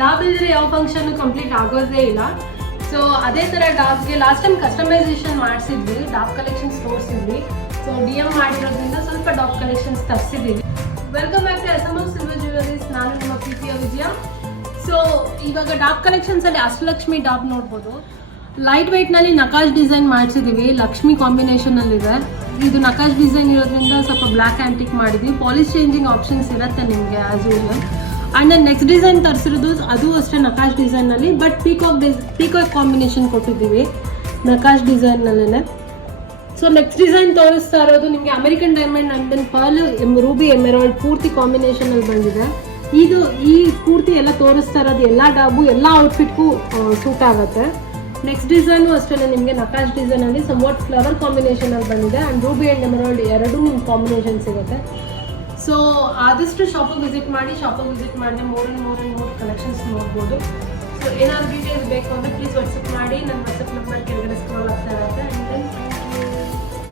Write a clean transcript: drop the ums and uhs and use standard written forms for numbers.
ಡಾಬ್ ಇದ್ರೆ ಯಾವ function complete ಆಗೋದೇ ಇಲ್ಲ. ಸೊ ಅದೇ ಥರ ಡಾಬ್ಗೆ ಲಾಸ್ಟ್ ಟೈಮ್ ಕಸ್ಟಮೈಸೇಷನ್ ಮಾಡಿಸಿದ್ವಿ, ಡಾಬ್ ಕಲೆಕ್ಷನ್ಸ್ ತೋರಿಸಿದ್ವಿ. ಸೊ DM ಮಾಡಿರೋದ್ರಿಂದ ಸ್ವಲ್ಪ ಡಾಬ್ ಕಲೆಕ್ಷನ್ಸ್ ತರಿಸಿದ್ದೀವಿ. Welcome back to SMF silver jewelleries. ನಾನು ನಿಮ್ಮ ಪ್ರೀತಿಯ ವಿಜಯ. ಸೊ ಇವಾಗ ಡಾಬ್ ಕಲೆಕ್ಷನ್ಸಲ್ಲಿ ಅಷ್ಟಲಕ್ಷ್ಮಿ ಡಾಬ್ ನೋಡ್ಬೋದು. ಲೈಟ್ ವೆಯ್ಟ್ನಲ್ಲಿ ನಕಾಶ್ ಡಿಸೈನ್ ಮಾಡಿಸಿದ್ದೀವಿ, ಲಕ್ಷ್ಮಿ ಕಾಂಬಿನೇಷನಲ್ಲಿದೆ. ಇದು ನಕಾಶ್ ಡಿಸೈನ್ ಇರೋದ್ರಿಂದ ಸ್ವಲ್ಪ ಬ್ಲ್ಯಾಕ್ ಆ್ಯಂಟಿಕ್ ಮಾಡಿದ್ವಿ. ಪಾಲಿಶ್ ಚೇಂಜಿಂಗ್ ಆಪ್ಷನ್ಸ್ ಇರುತ್ತೆ ನಿಮಗೆ as usual. And next design ತರಿಸಿರೋದು ಅದು ಅಷ್ಟೇ ನಕಾಶ್ ಡಿಸೈನಲ್ಲಿ, ಬಟ್ ಪೀಕಾಕ್ ಕಾಂಬಿನೇಷನ್ ಕೊಟ್ಟಿದ್ದೀವಿ ನಕಾಶ್ ಡಿಸೈನ್ನಲ್ಲೇ. ಸೊ ನೆಕ್ಸ್ಟ್ ಡಿಸೈನ್ ತೋರಿಸ್ತಾ ಇರೋದು ನಿಮಗೆ American diamond and then pearl ruby emerald ಪೂರ್ತಿ ಕಾಂಬಿನೇಷನಲ್ಲಿ ಬಂದಿದೆ. ಈ ಪೂರ್ತಿ ಎಲ್ಲ ತೋರಿಸ್ತಾ ಇರೋದು ಎಲ್ಲ ಡಾಬು ಎಲ್ಲ ಔಟ್ಫಿಟ್ಗೂ ಸೂಟ್ ಆಗುತ್ತೆ. ನೆಕ್ಸ್ಟ್ ಡಿಸೈನು ಅಷ್ಟೇ ನಿಮಗೆ ನಕಾಶ್ ಡಿಸೈನಲ್ಲಿ ಸಮ್ವಾಟ್ ಫ್ಲವರ್ ಕಾಂಬಿನೇಷನಲ್ಲಿ ಬಂದಿದೆ. ಆ್ಯಂಡ್ ರೂಬಿ ಆ್ಯಂಡ್ ಎಮರಾಲ್ಡ್ ಎರಡೂ ನಿಮ್ಗೆ ಕಾಂಬಿನೇಷನ್ ಸಿಗುತ್ತೆ. ಸೊ ಆದಷ್ಟು ಶಾಪಿಗೆ ವಿಸಿಟ್ ಮಾಡಿ, ಶಾಪಿಗೆ ವಿಸಿಟ್ ಮಾಡಿದ್ರೆ more ಕಲೆಕ್ಷನ್ಸ್ ನೋಡ್ಬೋದು. ಸೊ ಏನಾದ್ರು ಡೀಟೇಲ್ಸ್ ಬೇಕು ಅಂದರೆ ಪ್ಲೀಸ್